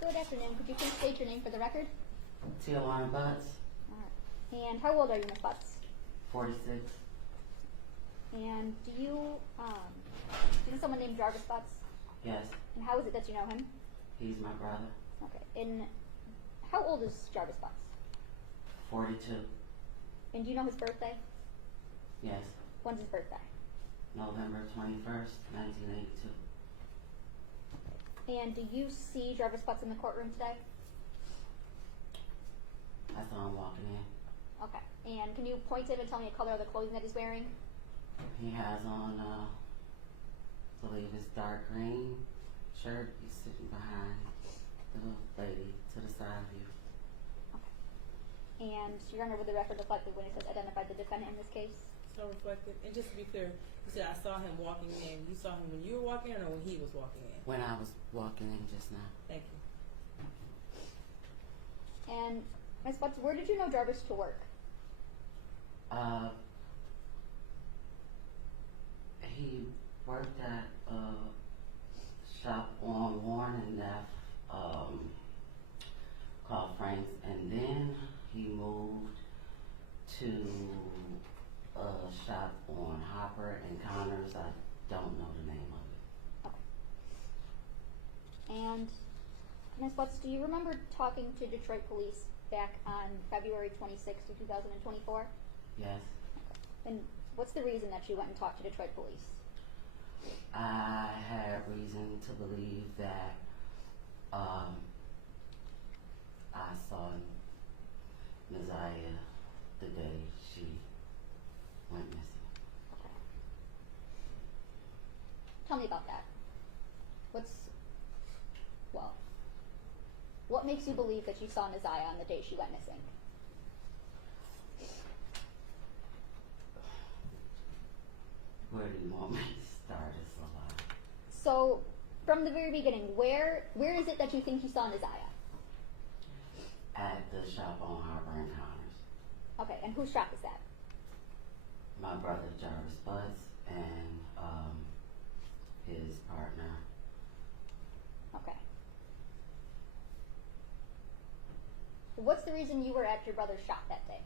Good afternoon. Could you please state your name for the record? Tijuana Butts, All right. And how old are you, Ms. Butts? 46. And do you know someone named Jarvis Butts? Yes, And how is it that you know him? he's my brother. Okay. And how old is Jarvis Butts? 42. And do you know his birthday? Yes, When's his birthday? November 21st, 1982. And do you see Jarvis Butts in the courtroom today? I saw him walking in. Okay. And can you point to him and tell me the color of the clothing that he's wearing? He has on, I believe it's dark green shirt. He's sitting behind the lady to the side of you. Okay. And Your Honor, would the record reflect when it says identified the defendant in this case? So reflected. And just to be clear, you said I saw him walking in. You saw him when you were walking in or when he was walking in? When I was walking in just now. Thank you. And Ms. Butts, where did you know Jarvis to work? He worked at a shop on Warren and F, called Frank's, and then he moved to a shop on Hopper and Connors. I don't know the name of it. Okay. And Ms. Butts, do you remember talking to Detroit police back on February 26th of 2024? Yes. And what's the reason that you went and talked to Detroit police? I had reason to believe that I saw Messiah the day she went missing. Okay. Tell me about that. What makes you believe that you saw Messiah on the day she went missing? Where do you want me to start this about? So, from the very beginning, where is it that you think you saw Messiah? At the shop on Harbor and Connors. Okay, and whose shop is that? My brother Jarvis Butts and his partner. Okay. What's the reason you were at your brother's shop that day?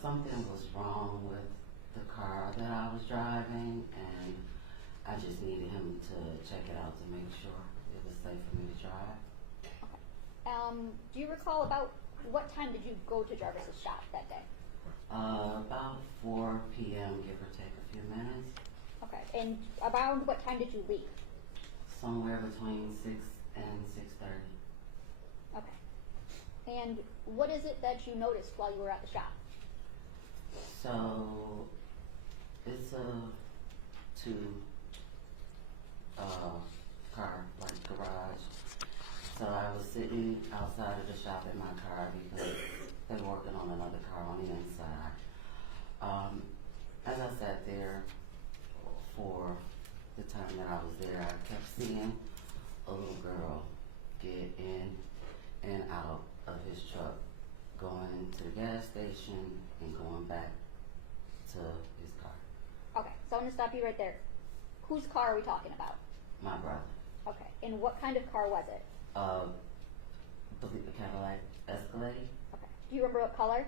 Something was wrong with the car that I was driving, and I just needed him to check it out to make sure it was safe for me to drive. Okay. Do you recall about what time did you go to Jarvis's shop that day? About 4 p.m., give or take a few minutes. Okay. And around what time did you leave? Somewhere between 6 and 6:30. Okay. And what is it that you noticed while you were at the shop? So, it's a car, like garage. So I was sitting outside of the shop in my car because they were working on another car on the inside. As I sat there for the time that I was there, I kept seeing a little girl get in and out of his truck, going to the gas station and going back to his car. Okay, so I'm going to stop you right there. Whose car are we talking about? My brother. Okay, and what kind of car was it? Believe the Cadillac Escalade. Okay. Do you remember what color?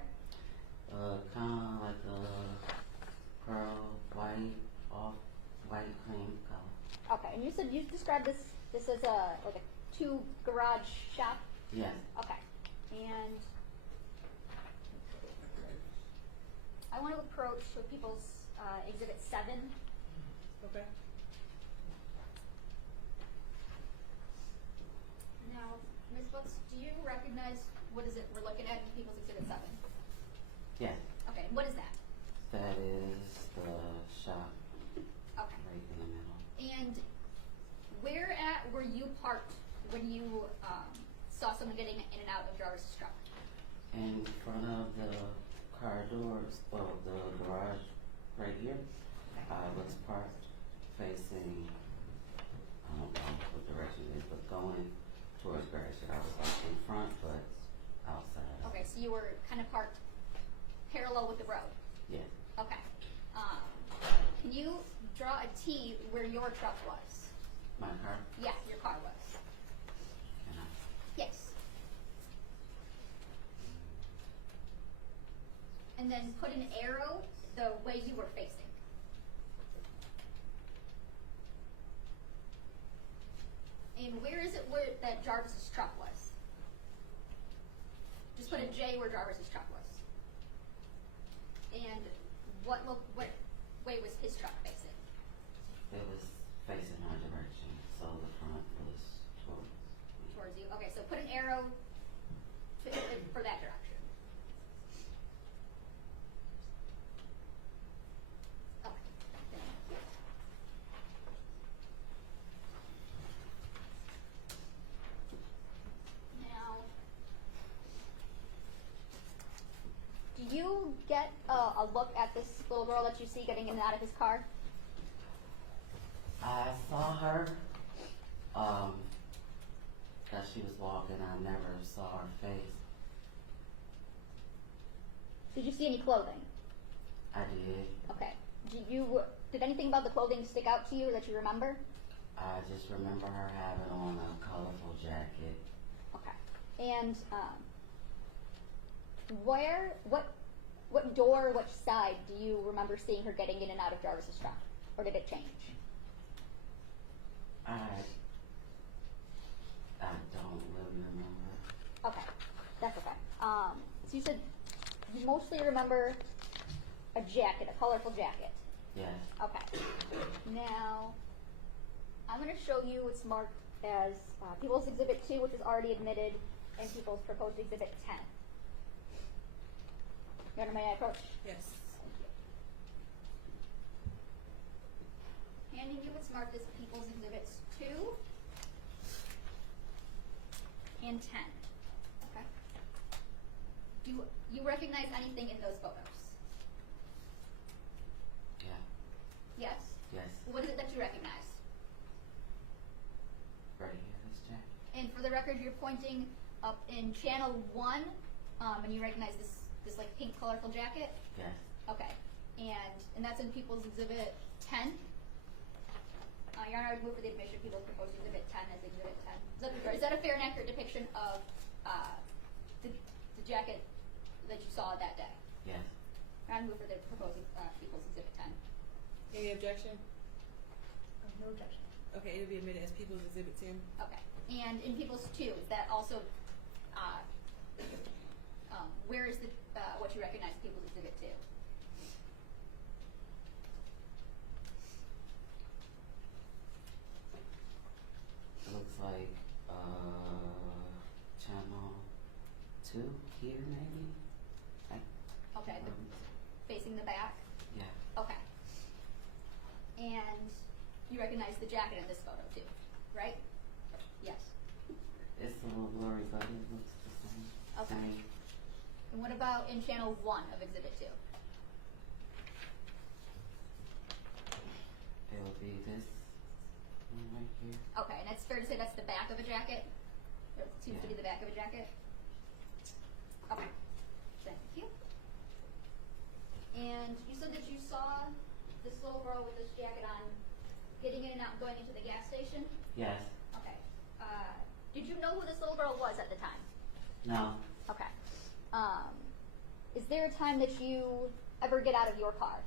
Kind of like a pearl white, off white cream color. Okay, and you said you described this as like a 2 garage shop? Yes. Okay. And I want to approach with people's Exhibit 7. Okay. Now, Ms. Butts, do you recognize what is it we're looking at in People's Exhibit 7? Yes. Okay, what is that? That is the shop Okay. right in the middle. And where at were you parked when you saw someone getting in and out of Jarvis' truck? In front of the car doors of the garage right here. I was parked facing, I don't know what direction it is, but going towards Gratiot. I was like in front, but outside. Okay, so you were kind of parked parallel with the road. Yes. Okay. Can you draw a T where your truck was? My car? Yeah, your car was. Can I? then put an arrow the way you were facing. And where is it where that Jarvis's truck was? Just put a J where Jarvis's truck was. And what way was his truck facing? It was facing our direction, so the front was Towards you. Okay, so put an arrow for that direction. Okay. Now, do you get a look at this little girl that you see getting in and out of his car? I saw her, as she was walking. I never saw her face. Did you see any clothing? I did. Okay. Did anything about the clothing stick out to you that you remember? I just remember her having on a colorful jacket. Okay. And what door, which side do you remember seeing her getting in and out of Jarvis's truck? Or did it change? I don't really remember. Okay, that's okay. So you said you mostly remember a jacket, a colorful jacket. Yes. Okay. Now, I'm going to show you what's marked as People's Exhibit 2, which is already admitted, and People's Proposed Exhibit 10. You want to my approach? Yes. Handing you what's marked as People's Exhibits 2 and 10. Okay. Do you recognize anything in those photos? Yeah. Yes? Yes. What is it that you recognize? Right here, this jacket. And for the record, you're pointing up in channel 1, and you recognize this like pink colorful jacket? Yes. Okay. And that's in People's Exhibit 10? Your Honor, I would move for the admission of People's Proposed Exhibit 10 as Exhibit 10. Is that a fair and accurate depiction of the jacket that you saw that day? Yes. Your Honor, I move for the proposed People's Exhibit 10. Any objection? No objection. Okay, it'll be admitted as People's Exhibit 10. Okay. And in People's 2, is that also, where is the what you recognize People's Exhibit 2? It looks like channel 2 here, maybe. Okay. Facing the back? Yeah. Okay. And you recognize the jacket in this photo too, right? Yes. It's a little blurry, but it looks the same. Okay. Same. And what about in channel 1 of Exhibit 2? It will be this one right here. Okay, and it's fair to say that's the back of a jacket? It seems to be Yeah. the back of a jacket? Okay. Thank you. And you said that you saw this little girl with this jacket on getting in and out and going into the gas station? Yes. Okay. Did you know who this little girl was at the time? No. Okay. Is there a time that you ever get out of your car?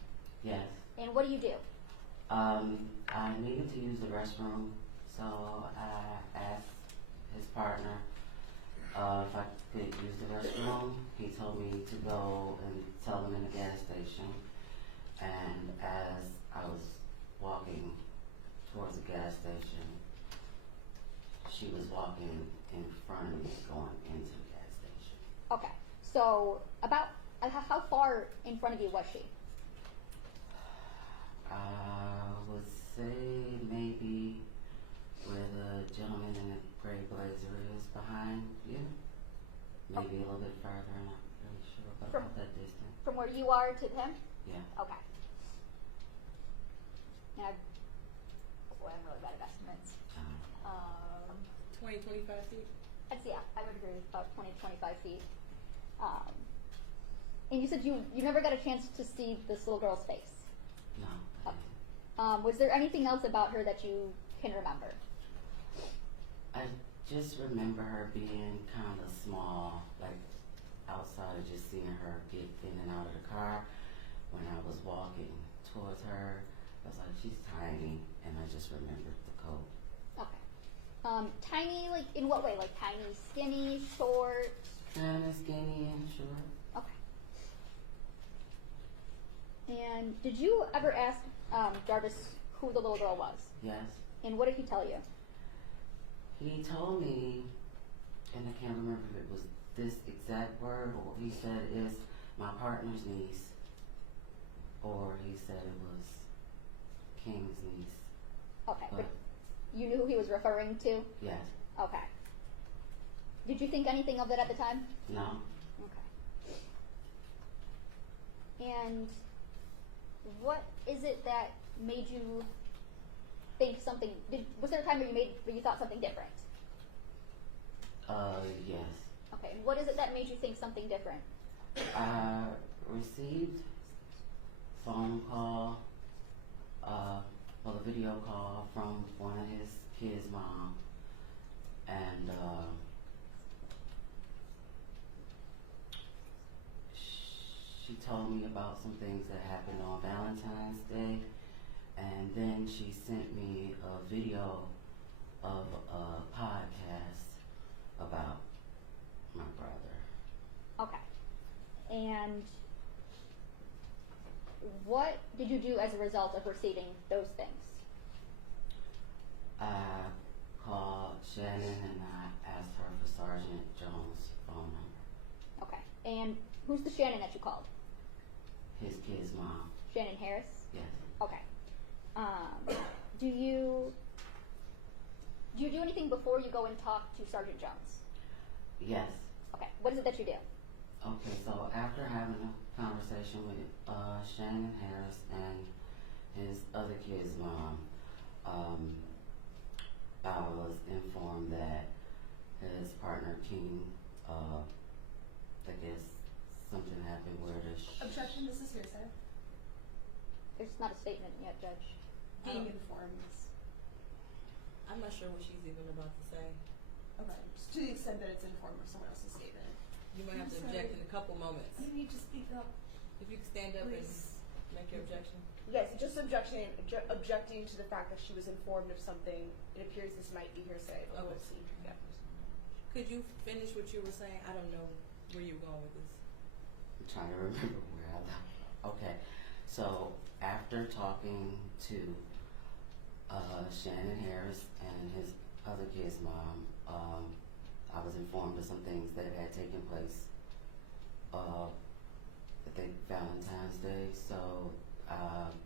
Yes. And what do you do? I needed to use the restroom, so I asked his partner if I could use the restroom. He told me to go and tell him in the gas station. And as I was walking towards the gas station, she was walking in front of me going into the gas station. Okay. So about how far in front of you was she? I would say maybe where the gentleman in the gray blazer is behind you. Maybe a little bit further, I'm not really sure about that distance. From where you are to him? Yeah. Okay. Now, boy, I'm really bad at estimates. 20, 25 feet? Yeah, I would agree with about 20 to 25 feet. And you said you never got a chance to see this little girl's face. No. Was there anything else about her that you can remember? I just remember her being kind of small, like outside of just seeing her get in and out of the car. When I was walking towards her, I was like, she's tiny, and I just remembered the coat. Okay. Tiny, like in what way? Like tiny, skinny, short? Kind of skinny and short. Okay. And did you ever ask Jarvis who the little girl was? Yes. And what did he tell you? He told me, and I can't remember if it was this exact word, or he said it's my partner's niece, or he said it was King's niece. Okay, but But you knew who he was referring to? yes. Okay. Did you think anything of it at the time? No. Okay. And what is it that made you think something? Was there a time where you thought something different? Yes. Okay. And what is it that made you think something different? I received phone call, well, a video call from one of his kids' mom, and she told me about some things that happened on Valentine's Day, and then she sent me a video of a podcast about my brother. Okay. And what did you do as a result of receiving those things? I called Shannon and I asked her for Sergeant Jones' phone number. Okay. And who's the Shannon that you called? His kid's mom. Shannon Harris? Yes. Okay. Do you do anything before you go and talk to Sergeant Jones? Yes. Okay. What is it that you do? Okay, so after having a conversation with Shannon Harris and his other kid's mom, I was informed that his partner King, I guess something happened where the Objection, this is hearsay. There's not a statement yet, Judge. Being informed. I'm not sure what she's even about to say. Okay. Just to the extent that it's informed of someone else's statement. You might have to I'm object sorry. in a couple moments. You need to speak up. If you could stand up Please. and make your objection. Yes, just objecting to the fact that she was informed of something. It appears this might be hearsay, but we'll see. Yeah. Could you finish what you were saying? I don't know where you were going with this. I'm trying to remember where I left. Okay, so after talking to Shannon Harris and his other kid's mom, I was informed of some things that had taken place, I think Valentine's Day, so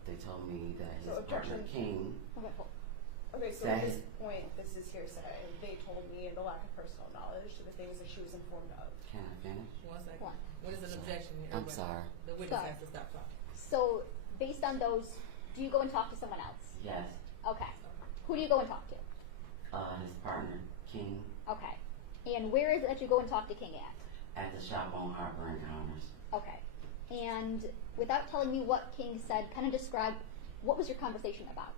they told me that his So partner objection. King, Okay. Cool. Okay, so That at this is- point, this is hearsay. They told me in the lack of personal knowledge the things that she was informed of. can I finish? 1 second. One. What is an objection? I'm Everybody- sorry. The witness Sorry. has to stop talking. So, based on those, do you go and talk to someone else? Yes, Okay. Who do you go and talk to? his partner King Okay. And where is it that you go and talk to King at? at the shop on Harper Encounters. Okay. And without telling me what King said, kind of describe what was your conversation about?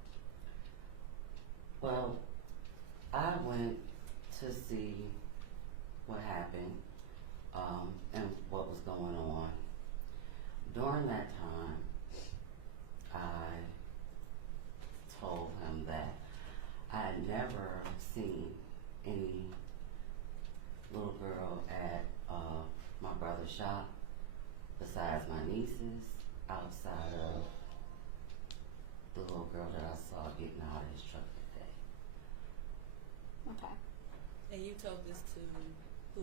Well, I went to see what happened and what was going on. During that time, I told him that I had never seen any little girl at my brother's shop besides my nieces, outside of the little girl that I saw getting out of his truck that day. Okay. And you told this to who?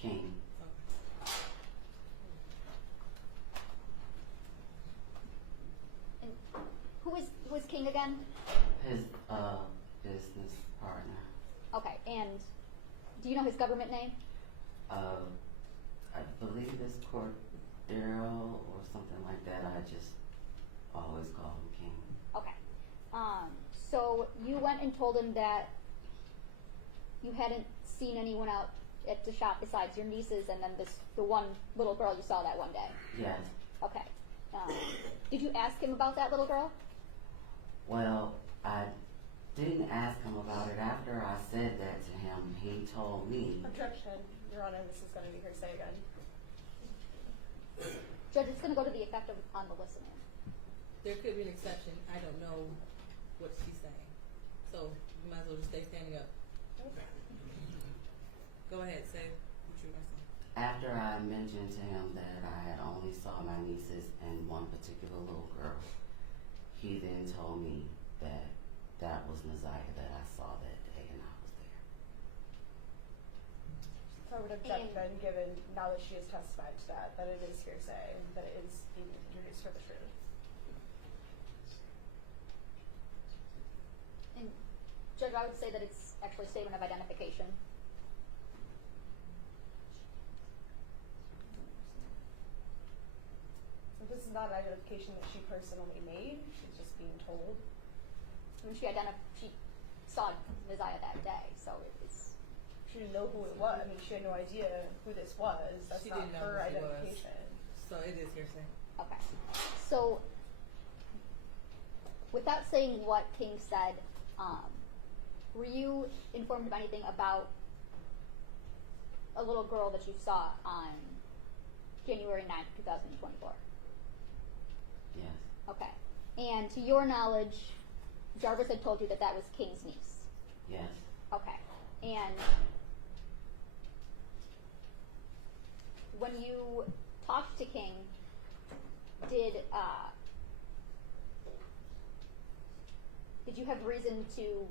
King. Okay. And who is King again? His business partner. Okay. And do you know his government name? I believe it's Cordero or something like that. I just always call him King. Okay. So you went and told him that you hadn't seen anyone out at the shop besides your nieces and then the one little girl you saw that one day. Yes. Okay. Did you ask him about that little girl? Well, I didn't ask him about it. After I said that to him, him, he told me, Objection, Your Honor, this is going to be hearsay again. Judge, it's going to go to the effect of on the listener. There could be an exception. I don't know what she's saying. So you might as well just stay standing up. Go ahead, say what you were going to say. after I mentioned to him that I had only saw my nieces and one particular little girl, he then told me that that was Naziah that I saw that day and I was there. So I would object then, given now that she has testified to that it is hearsay, and that it is being introduced for the truth. And Judge, I would say that it's actually a statement of identification. So this is not an identification that she personally made, she's just being told. I mean, she saw Naziah that day, so it's. She didn't know who it was. I mean, she had no idea who this was. That's She not didn't know her who she was. identification. So it is hearsay. Okay. So, without saying what King said, were you informed of anything about a little girl that you saw on January 9th, 2024? Yes, Okay. And to your knowledge, Jarvis had told you that that was King's niece? yes, Okay. And when you talked to King, did you have reason to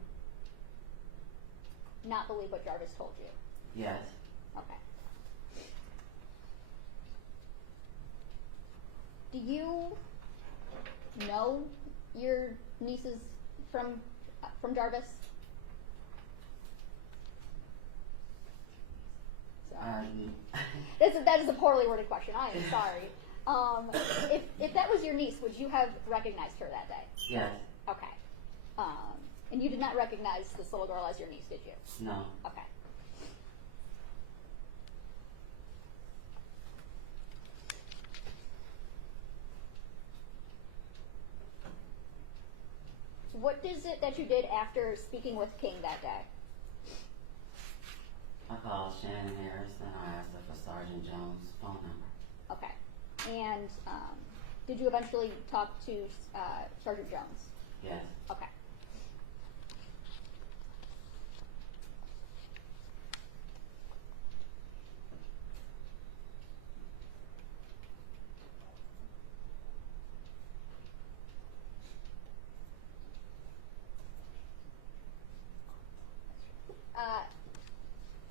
not believe what Jarvis told you? yes, Okay. Do you know your nieces from Jarvis? Sorry. That is a poorly worded question. I am sorry. If that was your niece, would you have recognized her that day? yes, Okay. And you did not recognize this little girl as your niece, did you? no, Okay. What is it that you did after speaking with King that day? I called Shannon Harris and I asked her for Sergeant Jones' phone number. Okay. And did you eventually talk to Sergeant Jones? Yes, Okay.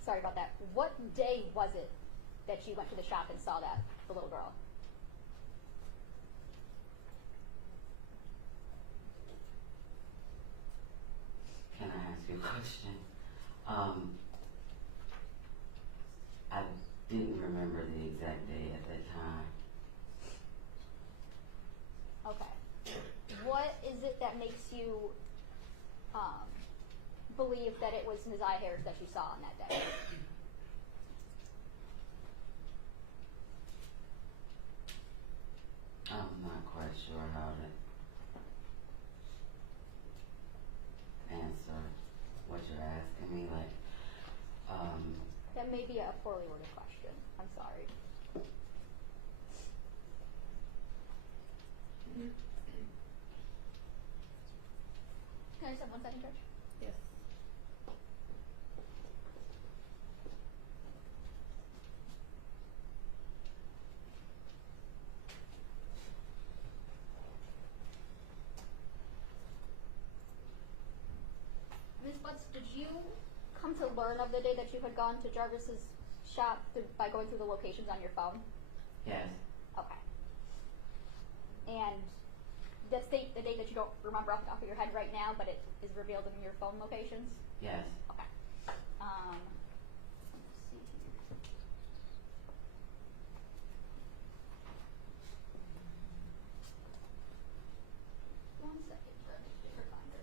Sorry about that. What day was it that you went to the shop and saw the little girl? can I ask you a question? I didn't remember the exact day at that time. Okay. What is it that makes you believe that it was Naziah Harris that you saw on that day? I'm not quite sure how to answer what you're asking me. Like, That may be a poorly worded question. I'm sorry. Can I just have 1 second, Judge? Yes. Ms. Butts, did you come to learn of the day that you had gone to Jarvis's shop by going through the locations on your phone? yes, Okay. And that's the date that you don't remember off the top of your head right now, but it is revealed in your phone locations? yes, Okay. Let's see here. One second, Judge. Get her finder.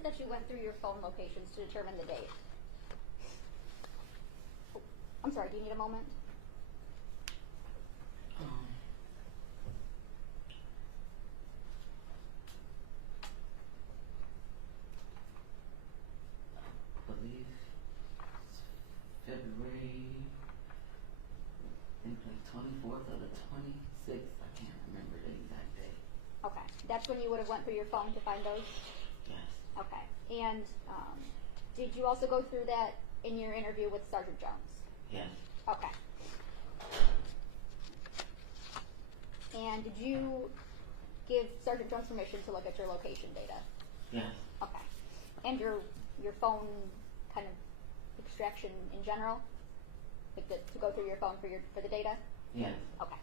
it that you went through your phone locations to determine the date? Oh, I'm sorry, do you need a moment? I believe it's February, I think the 24th or the 26th. I can't remember the exact date. Okay, that's when you would have went through your phone to find those? Yes. Okay, and did you also go through that in your interview with Sergeant Jones? Yes. Okay. And did you give Sergeant Jones permission to look at your location data? Yes. Okay. And your phone kind of extraction in general? Like to go through your phone for the data? Yes. Okay.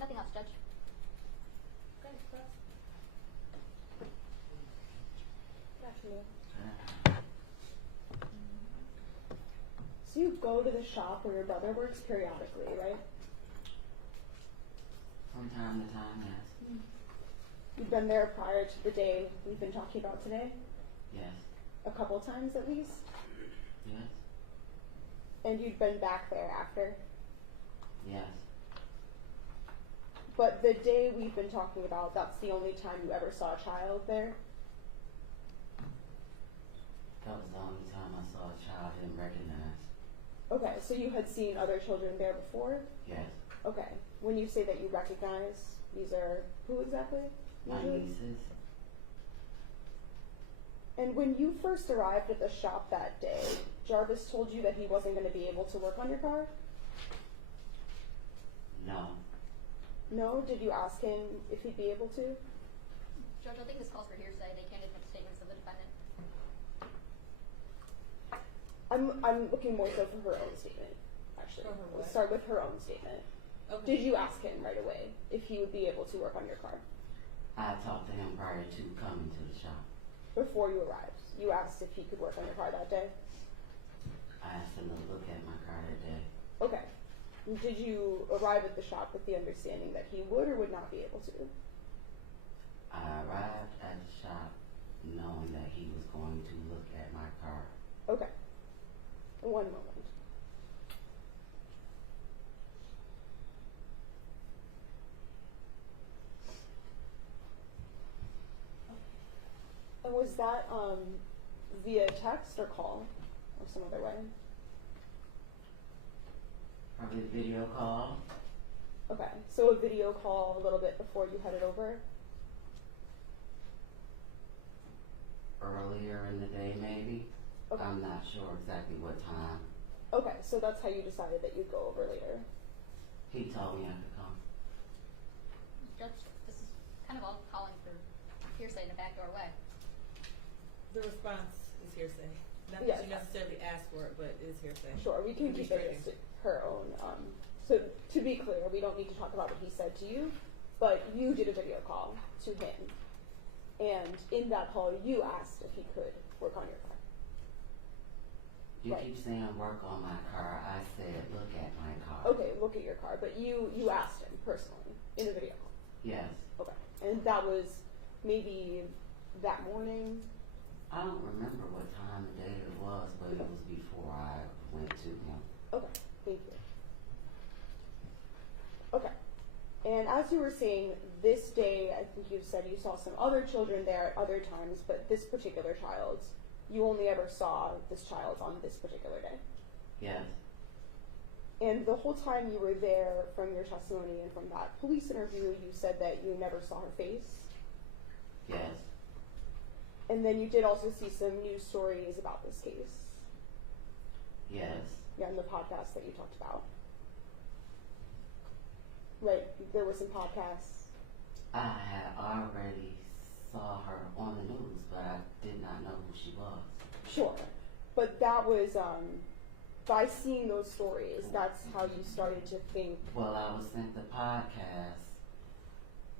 Nothing else, Judge. Okay, press. So you go to the shop where your brother works periodically, right? From time to time, yes. You've been there prior to the day we've been talking about today? Yes. A couple times at least? Yes. And you'd been back there after? Yes. But the day we've been talking about, that's the only time you ever saw a child there? That was the only time I saw a child I didn't recognize. Okay, so you had seen other children there before? Yes. Okay. When you say that you recognize, these are who exactly? My usually? nieces. And when you first arrived at the shop that day, Jarvis told you that he wasn't going to be able to work on your car? No. No? Did you ask him if he'd be able to? Judge, I think this calls for hearsay. They can't admit statements of the defendant. I'm looking more so for her own statement, actually. For her what? Let's start with her own statement. Okay. Did you ask him right away if he would be able to work on your car? I talked to him prior to coming to the shop. Before you arrived, you asked if he could work on your car that day? I asked him to look at my car that day. Okay. Did you arrive at the shop with the understanding that he would or would not be able to? I arrived at the shop knowing that he was going to look at my car. Okay. One moment. And was that via text or call or some other way? Probably video call. Okay, so a video call a little bit before you headed over? Earlier in the day, maybe. Okay. I'm not sure exactly what time. Okay, so that's how you decided that you'd go over later. He told me I could come. Judge, this is kind of all calling for hearsay in a backdoor way. The response is hearsay. Not Yes. that you necessarily asked for it, but it is hearsay. Sure, we can Be keep it straight. as her own. So to be clear, we don't need to talk about what he said to you, but you did a video call to him, and in that call, you asked if he could work on your car. You Right. keep saying work on my car. I said look at my car. Okay, look at your car, but you asked him personally in a video call. Yes. Okay, and that was maybe that morning. I don't remember what time of day it was, but it was before I went to him. Okay, thank you. Okay, and as you were saying, this day, I think you said you saw some other children there at other times, but this particular child, you only ever saw this child on this particular day. Yes. And the whole time you were there, from your testimony and from that police interview, you said that you never saw her face. Yes. And then you did also see some news stories about this case. Yes. Yeah, in the podcast that you talked about. Right, there were some podcasts. I had already saw her on the news, but I did not know who she was. Sure, but that was by seeing those stories, that's how you started to think. Well, I was sent the podcast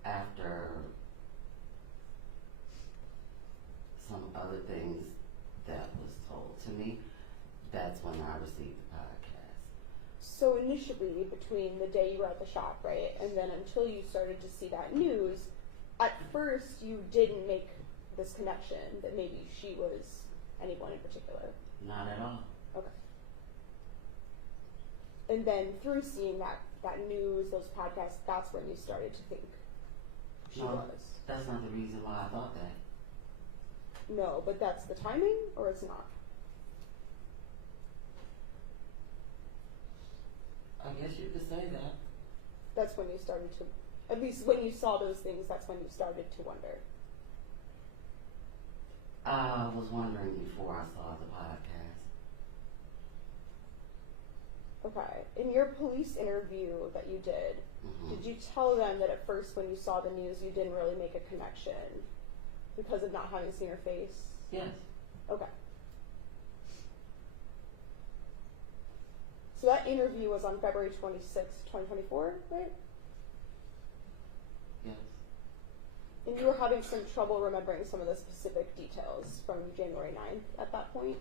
after some other things that was told to me, that's when I received the podcast. So initially, between the day you were at the shop, right, and then until you started to see that news, at first you didn't make this connection that maybe she was anyone in particular. Not at all. Okay. And then through seeing that news, those podcasts, that's when you started to think she No, was. that's not the reason why I thought that. No, but that's the timing, or it's not? I guess you could say that. That's when you started to, at least when you saw those things, that's when you started to wonder. I was wondering before I saw the podcast. Okay. In your police interview that you did, Mhm. did you tell them that at first when you saw the news you didn't really make a connection because of not having seen her face? Yes. Okay. So that interview was on February 26th, 2024, right? Yes. And you were having some trouble remembering some of the specific details from January 9th at that point?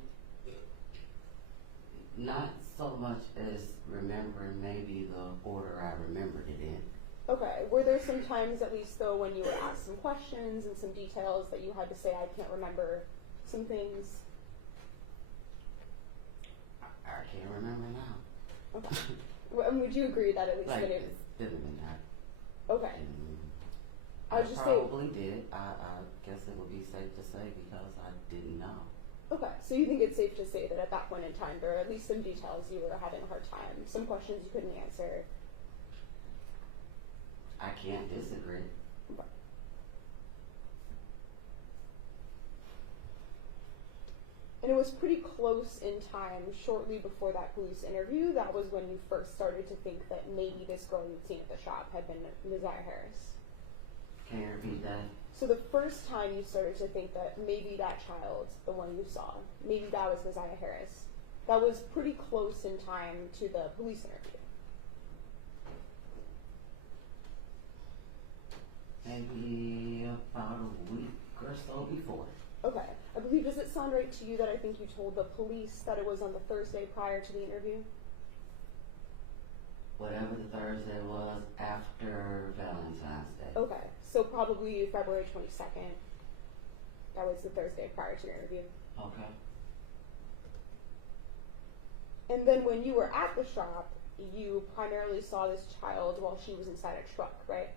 Not so much as remembering maybe the order I remembered it in. Okay. Were there some times, at least though, when you were asked some questions and some details that you had to say, I can't remember some things? I can't remember now. Okay. And would you agree that at least Like, when it it didn't have been that. okay. I I was just saying- probably did. I guess it would be safe to say because I didn't know. Okay, so you think it's safe to say that at that point in time there are at least some details you were having a hard time, some questions you couldn't answer. I can't disagree. Okay. And it was pretty close in time, shortly before that police interview, that was when you first started to think that maybe this girl you'd seen at the shop had been Messiah Harris. Can you repeat that? So the first time you started to think that maybe that child, the one you saw, maybe that was Messiah Harris, that was pretty close in time to the police interview. Maybe about a week or so before. Okay. I believe, does it sound right to you that I think you told the police that it was on the Thursday prior to the interview? Whatever the Thursday was after Valentine's Day. Okay. So probably February 22nd. That was the Thursday prior to your interview. Okay. And then when you were at the shop, you primarily saw this child while she was inside a truck, right?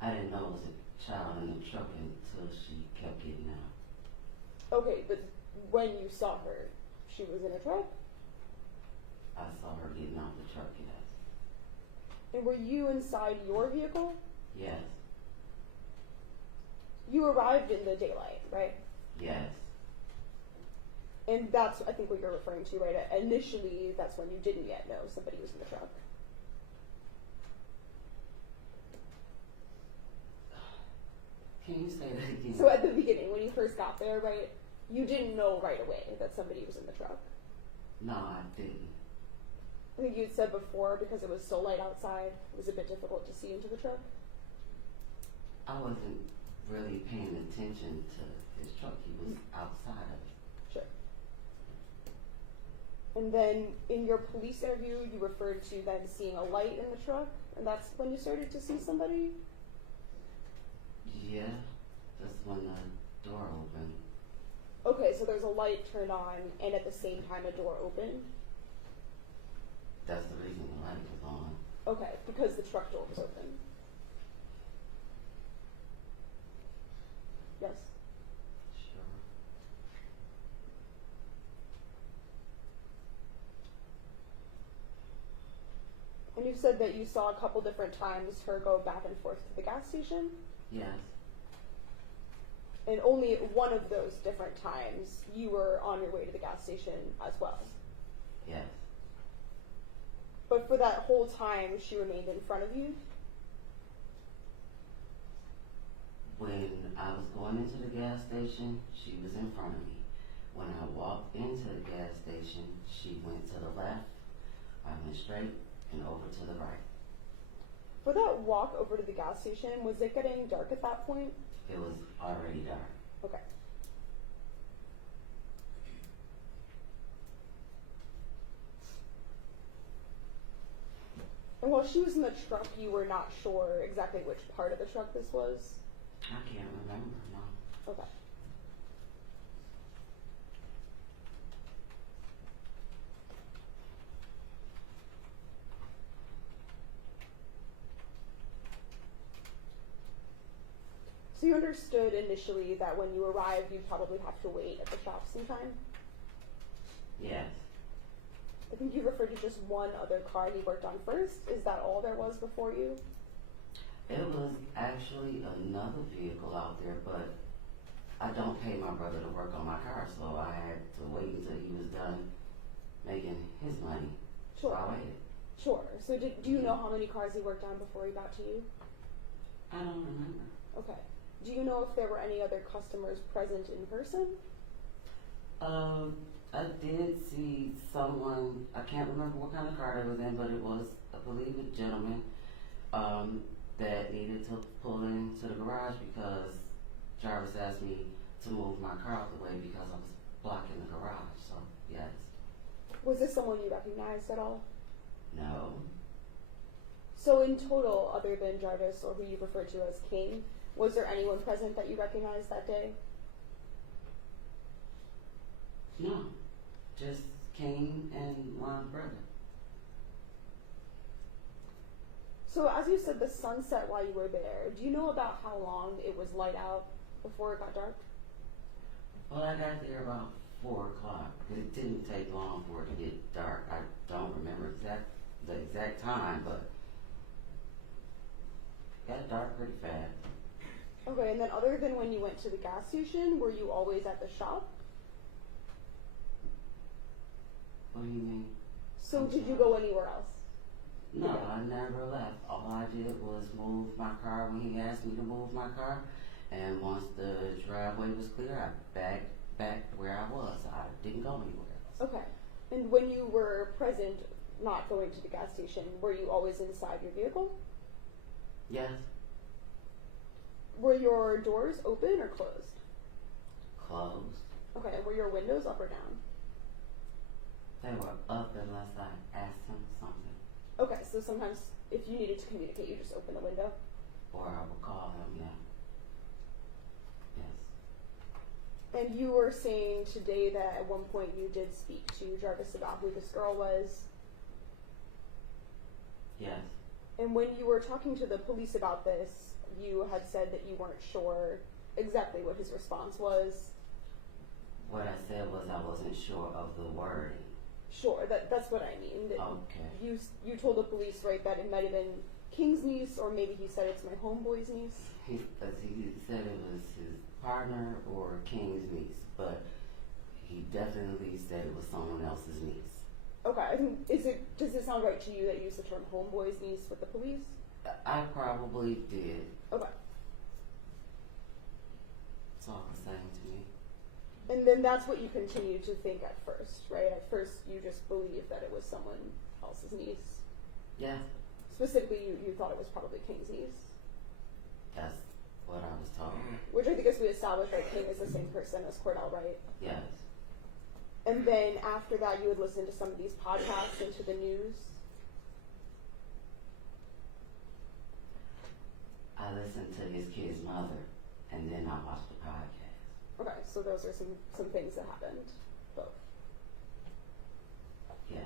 I didn't know it was a child in the truck until she kept getting out. Okay, but when you saw her, she was in a truck? I saw her getting out the truck, yes. And were you inside your vehicle? Yes. You arrived in the daylight, right? Yes. And that's, I think, what you're referring to, right? Initially, that's when you didn't yet know somebody was in the truck. Can you say that again? So at the beginning, when you first got there, right, you didn't know right away that somebody was in the truck. No, I didn't. I think you had said before, because it was so light outside, it was a bit difficult to see into the truck. I wasn't really paying attention to his truck. He was outside of it. Sure. And then in your police interview, you referred to then seeing a light in the truck, and that's when you started to see somebody? Yeah, that's when the door opened. Okay, so there's a light turned on, and at the same time a door opened? That's the reason the light was on. Okay, because the truck door was open. Yes? Sure. And you said that you saw a couple different times her go back and forth to the gas station? Yes. And only at one of those different times you were on your way to the gas station as well. Yes. But for that whole time, she remained in front of you? When I was going into the gas station, she was in front of me. When I walked into the gas station, she went to the left, I went straight, and over to the right. For that walk over to the gas station, was it getting dark at that point? It was already dark. Okay. And while she was in the truck, you were not sure exactly which part of the truck this was? I can't remember, no. Okay. So you understood initially that when you arrived, you'd probably have to wait at the shop sometime? Yes. I think you referred to just one other car he worked on first. Is that all there was before you? It was actually another vehicle out there, but I don't pay my brother to work on my car, so I had to wait until he was done making his money. Sure. So I waited. Sure. So do you know how many cars he worked on before he got to you? I don't remember. Okay. Do you know if there were any other customers present in person? I did see someone, I can't remember what kind of car they was in, but it was, I believe, a gentleman that needed to pull into the garage because Jarvis asked me to move my car out the way because I was blocking the garage, so yes. Was this someone you recognized at all? No. So in total, other than Jarvis, or who you referred to as King, was there anyone present that you recognized that day? No. Just King and my brother. So as you said, the sun set while you were there. Do you know about how long it was light out before it got dark? Well, I got there about 4 o'clock. It didn't take long for it to get dark. I don't remember the exact time, but it got dark pretty fast. Okay, and then other than when you went to the gas station, were you always at the shop? What do you mean? So I'm did you sorry. go anywhere else? No, Okay. I never left. All I did was move my car when he asked me to move my car, and once the driveway was clear, I back where I was. I didn't go anywhere else. Okay. And when you were present, not going to the gas station, were you always inside your vehicle? Yes, Were your doors open or closed? closed. Okay, and were your windows up or down? They were up unless I asked him something, Okay, so sometimes if you needed to communicate, you just open the window. or I would call him. Yeah. Yes. And you were saying today that at one point you did speak to Jarvis about who this girl was. Yes. And when you were talking to the police about this, you had said that you weren't sure exactly what his response was. What I said was I wasn't sure of the wording. Sure, that's what I mean. That Okay. You told the police, right, that it might have been King's niece, or maybe he said it's my homeboy's niece. He said it was his partner or King's niece, but he definitely said it was someone else's niece. Okay, I think, does it sound right to you that you used the term homeboy's niece with the police? I probably did. Okay. That's all it's saying to me. And then that's what you continued to think at first, right? At first you just believed that it was someone else's niece. Yeah, Specifically, you thought it was probably King's niece. that's what I was told. Which I think as we established, right, King is the same person as Cordell, right? Yes. And then after that, you would listen to some of these podcasts and to the news. I listened to his kid's mother, and then I watched the podcast. Okay, so those are some things that happened. Both. Yes.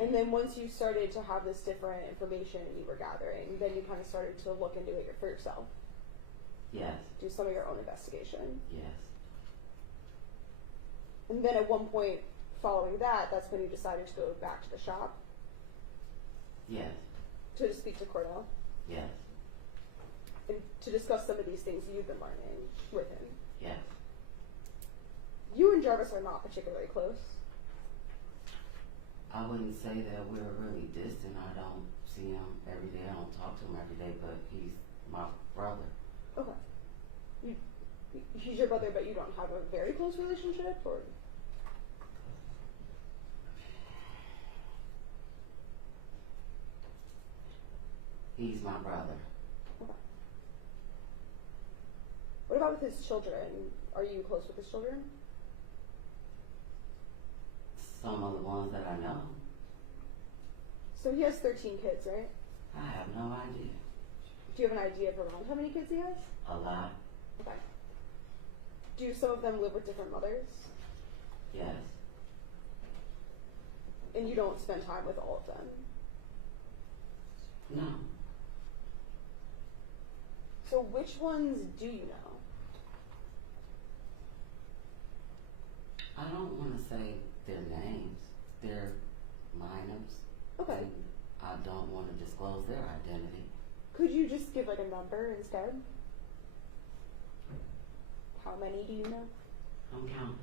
And then once you started to have this different information you were gathering, then you kind of started to look into it for yourself. Yes. Do some of your own investigation. Yes. And then at one point following that, that's when you decided to go back to the shop Yes. to speak to Cordell Yes. and to discuss some of these things you've been learning with him. Yes. You and Jarvis are not particularly close. I wouldn't say that we're really distant. I don't see him every day. I don't talk to him every day, but he's my brother. Okay. He's your brother, but you don't have a very close relationship, or? He's my brother. Okay. What about with his children? Are you close with his children? Some of the ones that I know. So he has 13 kids, right? I have no idea. Do you have an idea of around how many kids he has? A lot. Okay. Do some of them live with different mothers? Yes. And you don't spend time with all of them? No. So which ones do you know? I don't want to say their names. They're minors. Okay. And I don't want to disclose their identity. Could you just give like a number instead? How many do you know? I'm counting.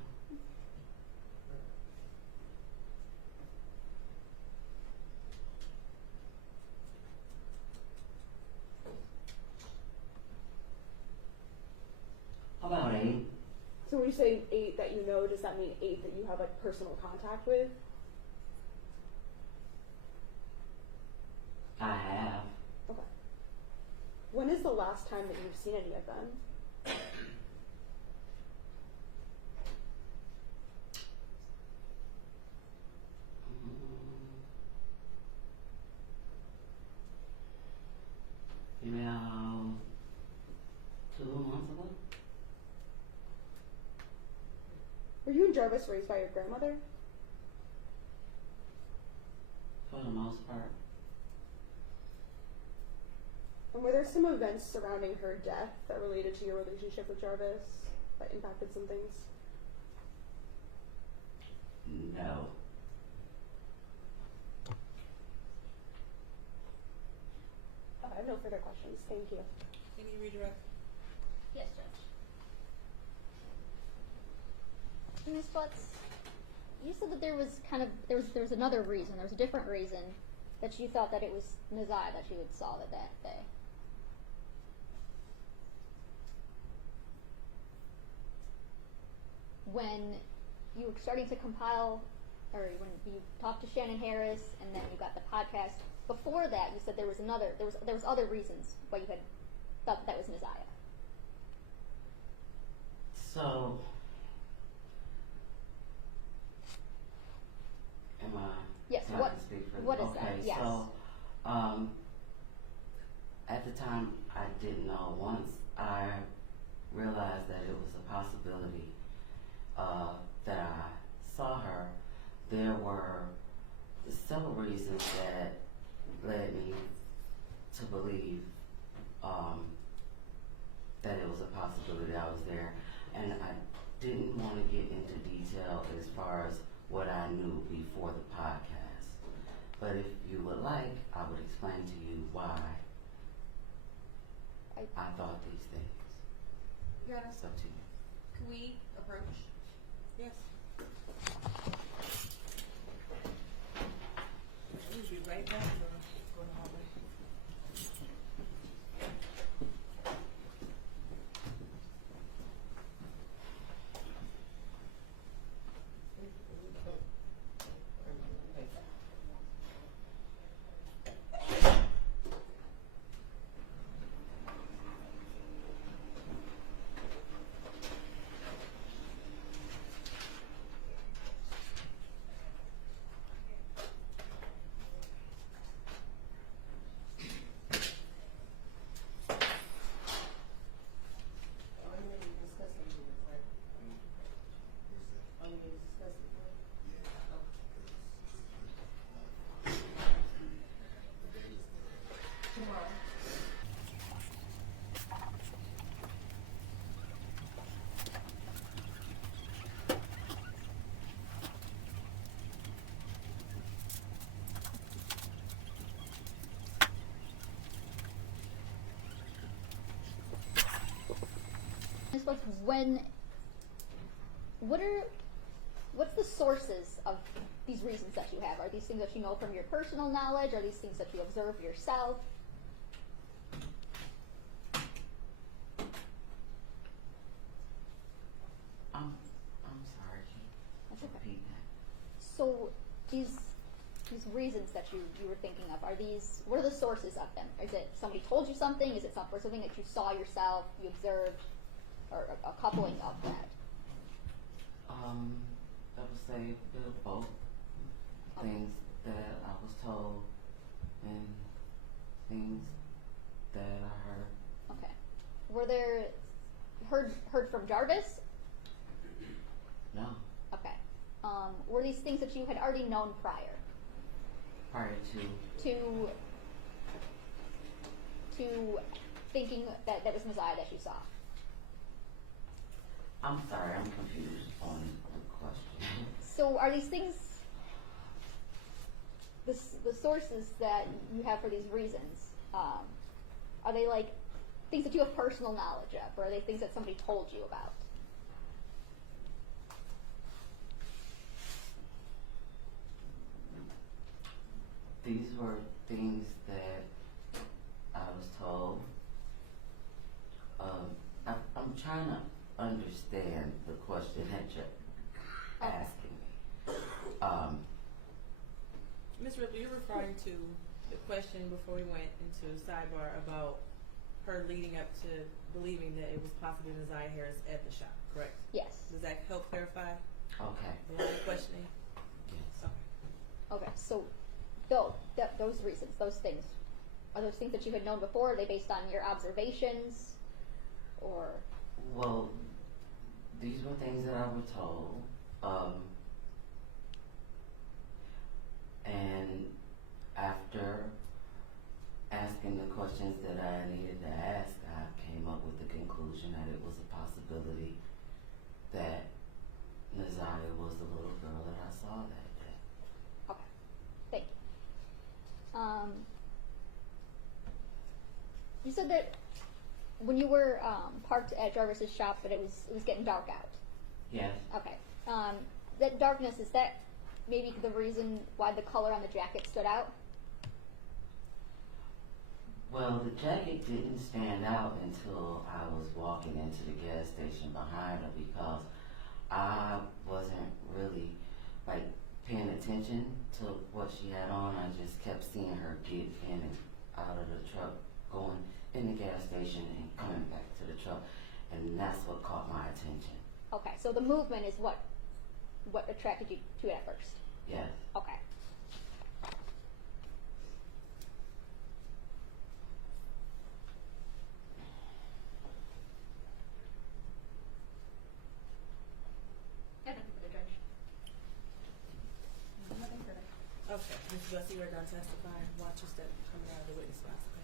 About 8. So when you say 8 that you know, does that mean 8 that you have like personal contact with? I have. Okay. When is the last time that you've seen any of them? About 2 months ago. Were you and Jarvis raised by your grandmother? For the most part. And were there some events surrounding her death that related to your relationship with Jarvis that impacted some things? No. I have no further questions. Thank you. Any redirect? Yes, Judge. Ms. Butts, you said that there was another reason, there was a different reason that you thought that it was Nazai that you had saw that day. When you were starting to compile, or when you talked to Shannon Harris, and then you got the podcast. Before that, you said there was other reasons why you had thought that was Nazaya. So, am I? Yes. Can I speak for What is okay, that? Yes. So, at the time, I didn't know. Once I realized that it was a possibility that I saw her, there were several reasons that led me to believe that it was a possibility I was there. And I didn't want to get into detail as far as what I knew before the podcast. But if you would like, I would explain to you why I thought these things. Your Honor, It's up to you. can we approach? Yes. Usually right back or go in the hallway. Ms. Butts, what's the sources of these reasons that you have? Are these things that you know from your personal knowledge? Are these things that you observe yourself? I'm sorry. Can That's you okay. repeat that? So these reasons that you were thinking of, what are the sources of them? Is it somebody told you something? Is it something that you saw yourself, you observed, or a coupling of that? I would say a bit of both. Okay. Things that I was told and things that I heard. Okay. Were there heard from Jarvis? No, Okay. Were these things that you had already known prior prior to thinking that that was Messiah that you saw? I'm sorry, I'm confused on the question. So are these things the sources that you have for these reasons? Are they like things that you have personal knowledge of, or are they things that somebody told you about? These were things that I was told. I'm trying to understand the question that you're asking me. Ms. Ripley, you're referring to the question before we went into sidebar about her leading up to believing that it was possibly Messiah Harris at the shop, correct? Yes. Does that help clarify Okay. the line of questioning? Yes. Okay. Okay. So those reasons, those things, are those things that you had known before? Are they based on your observations, or? Well, these were things that I was told. And after asking the questions that I needed to ask, I came up with the conclusion that it was a possibility that Nazaria was the little girl that I saw that day. Okay. Thank you. You said that when you were parked at Jarvis's shop, that it was getting dark out. Yes. Okay. That darkness, is that maybe the reason why the color on the jacket stood out? Well, the jacket didn't stand out until I was walking into the gas station behind her because I wasn't really like paying attention to what she had on. I just kept seeing her get in and out of the truck, going in the gas station and coming back to the truck, and that's what caught my attention. Okay, so the movement is what attracted you to it at first. Yes. Okay. Nothing for the judge. Nothing further. Okay, Ms. Bussey, you're done testifying. Watch your step coming out of the witness box, okay?